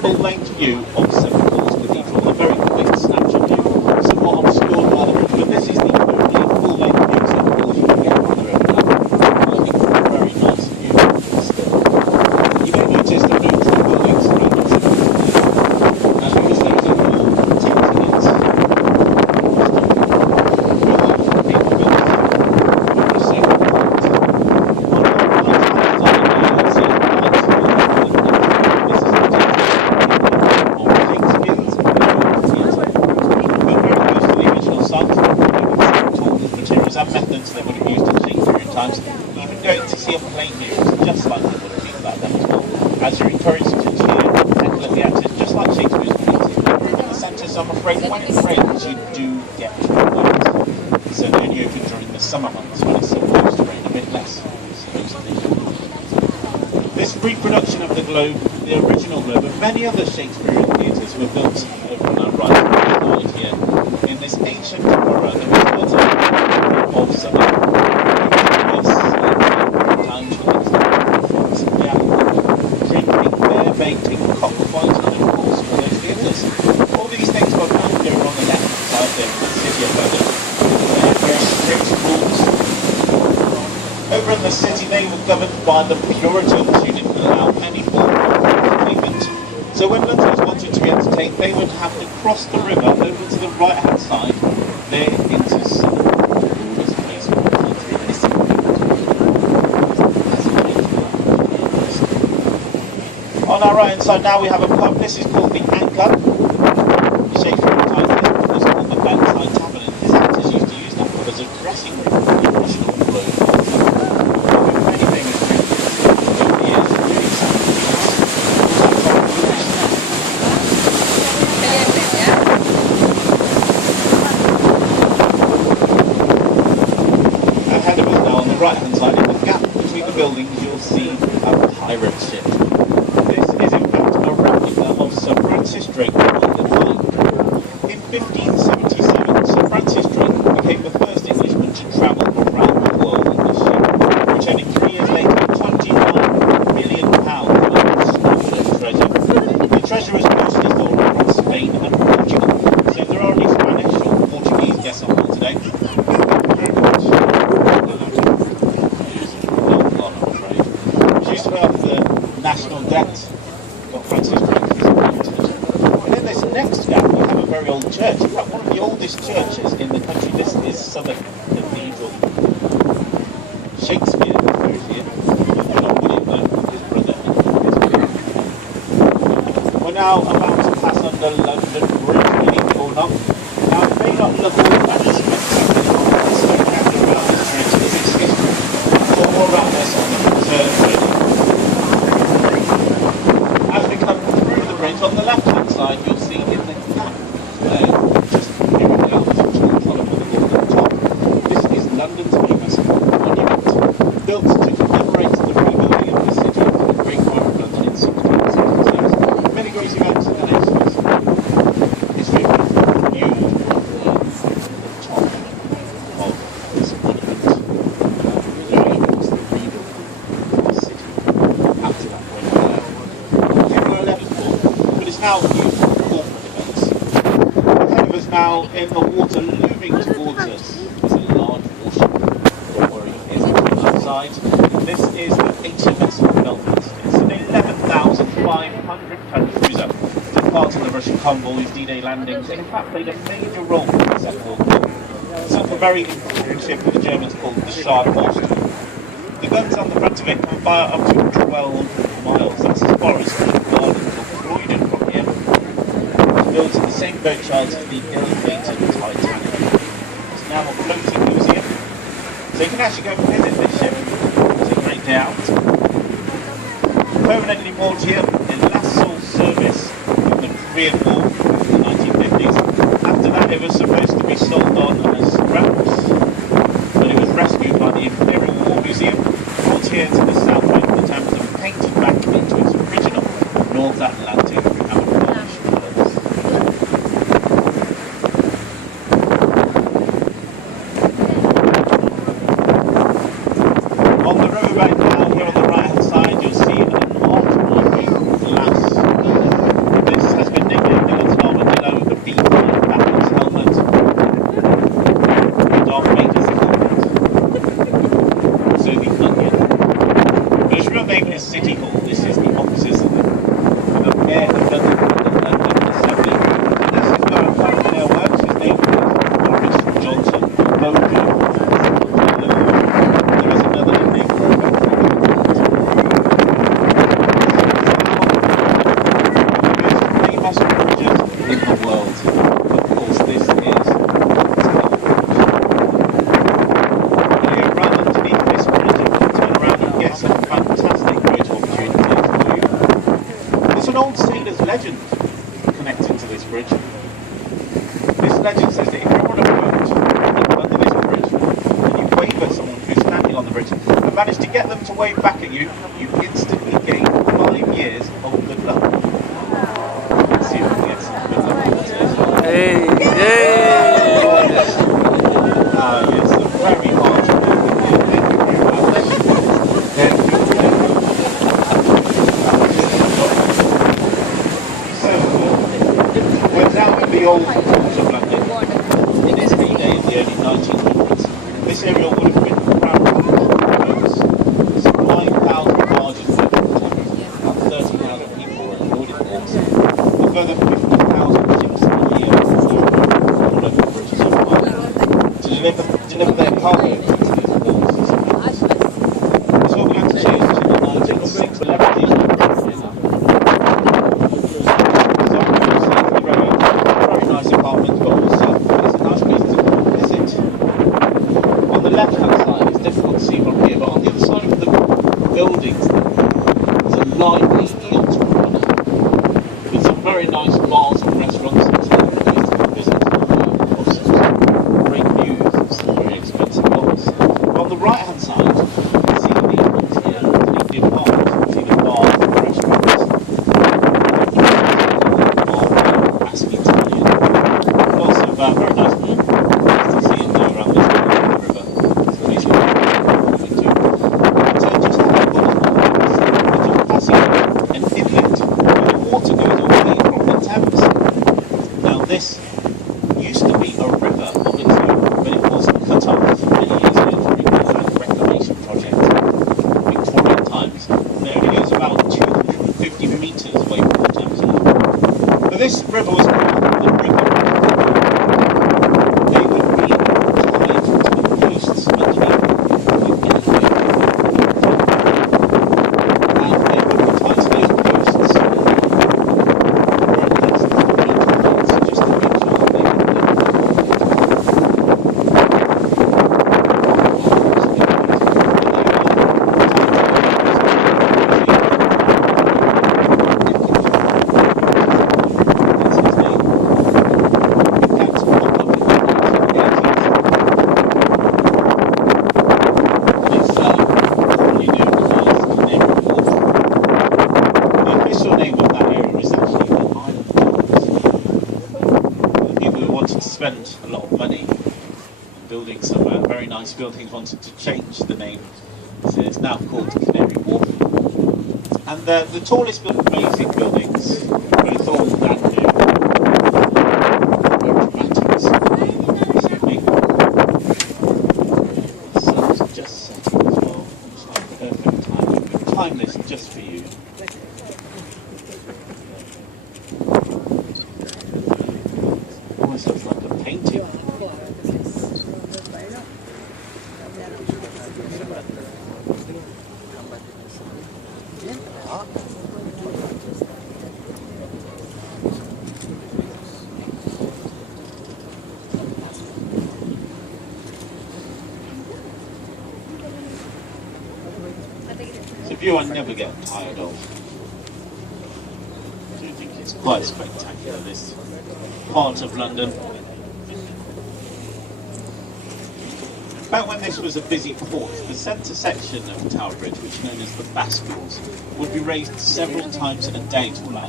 full-length view of St Paul's Cathedral. A very quick snapshot view, somewhat obscured by the roof, but this is the only full-length view of St Paul's you can get on the river. Looking for a very nice view still. You may notice the military buildings around the city, and because those are all protecting it. And methods they would have used in Shakespearean times. Even going to see a play here is just like they would have been back then as well. As you're encouraged to cheer and look at it, just like Shakespeare's plays. In the centre, so I'm afraid when it rains, you do get wet. So they only open during the summer months when it's supposed to rain a bit less. This reproduction of the Globe, the original Globe, and many other Shakespearean theatres were built over on our right here in this ancient borough that was built of summer. Drinking, bear baiting, cockfighting, and of course for those theatres. All these things were found here on the left side there in the city of London. Over in the city they were governed by the Puritans who didn't allow any form of entertainment. So when Londoners wanted to be entertained, they would have to cross the river over to the right hand side there into this place. On our right hand side now we have a pub. This is called the Anchor. Shakespeare times it was called the Bankside Tavern, and his actors used to use that pub as a dressing room for the original Globe. Many famous drinks over the years, really sad. Ahead of us now on the right hand side, in the gap between the buildings, you'll see a pirate ship. This is in fact a replica of Sir Francis Drake called the Tyne. In 1577, Sir Francis Drake became the first Englishman to travel around the world in this ship, returning 3 years later £29 million of Scottish treasure. The treasure is mostly stored from Spain and Portugal, so there are only Spanish or Portuguese guests on board today. National debt. Got Francis Drake is appointed. And in this next gap we have a very old church. In fact, one of the oldest churches in the country. This is Southwark Cathedral. Shakespeare was here. John William his brother. We're now about to pass under London Bridge, believe it or not. Now it may not look all that spectacular, so careful about this bridge because it's history. Talk more about this on the return journey. As we come through the bridge, on the left-hand side, you'll see in the gap, just here at the altitude, on the top, this is London's famous monument, built to commemorate the rebuilding of the city after the Great Fire of London in 1666. Many great events in the nation's history have been viewed from the top of this monument. Very important, the rebuilding of the city after that point. But it's now used for corporate events. Ahead of us now, in the water, looming towards us, is a large warship. Don't worry, it's outside. This is the HMS Belfast. It's an 11,500-ton cruiser. Took part in the Russian convoys, D-Day landings, and in fact played a major role in the Second World War. Sunk a very important ship that the Germans called the Scharnhorst. The guns on the front of it can fire up to 12 miles. That's as far as Croydon from here. It was built in the same boat yard as the ill-fated Titanic. It's now a floating museum. So you can actually go and visit this ship. It's a great day out. Permanently moored here in last sole service in the Korean War in the 1950s. After that it was supposed to be sold on as scraps, but it was rescued by the Imperial War Museum, brought here to the south bank of the Thames and painted back into its original North Atlantic camouflage colours. On the riverbank now, here on the right hand side, you'll see an archway glass building. there's legend connecting to this bridge. This legend says that if you're on a boat under this bridge and you wave at someone who's standing on the bridge and manage to get them to wave back at you, you instantly gain 5 years of good luck. Let's see if we can get some good luck. Hey! Yes, a very hard to do. We're now in the old port of London. In its heyday in the early 1900s, this area would have been crammed with boats, supplying thousands of barges with about 30,000 people were employed in ports. A further 50,000 ships a year all over the British Empire to deliver their cargo to these ports. This all began to change in the 1960s. Celebrities apartment, but also it's a nice place to visit. On the left hand side, it's difficult to see from here, but on the other side of the buildings there's a lively yacht run with some very nice bars and restaurants and some places to visit. Of great views and some very expensive yachts. On the right hand side, you can see the yachts here, the apartments, you can see the bars and restaurants. Very nice view. Nice to see it go around this river. So these are so just have a look at passing an inlet where the water goes away from the Thames. Now this used to be a river of its own, but it was cut off many years ago during the reclamation project in Victorian times. And it only goes about 250 metres away from the Thames now. But this river was called the River. Spent a lot of money building some very nice buildings, wanted to change the name, so it's now called Canary Wharf. And the tallest amazing buildings, both old and new, very dramatic. The sun's just setting as well. It's like perfect time. We've timed this just for you. Almost looks like a painting. It's a view I never get tired of. I do think it's quite spectacular, this part of London. Back when this was a busy port, the centre section of Tower Bridge, which is known as the Bascles, would be raised several times in a day to allow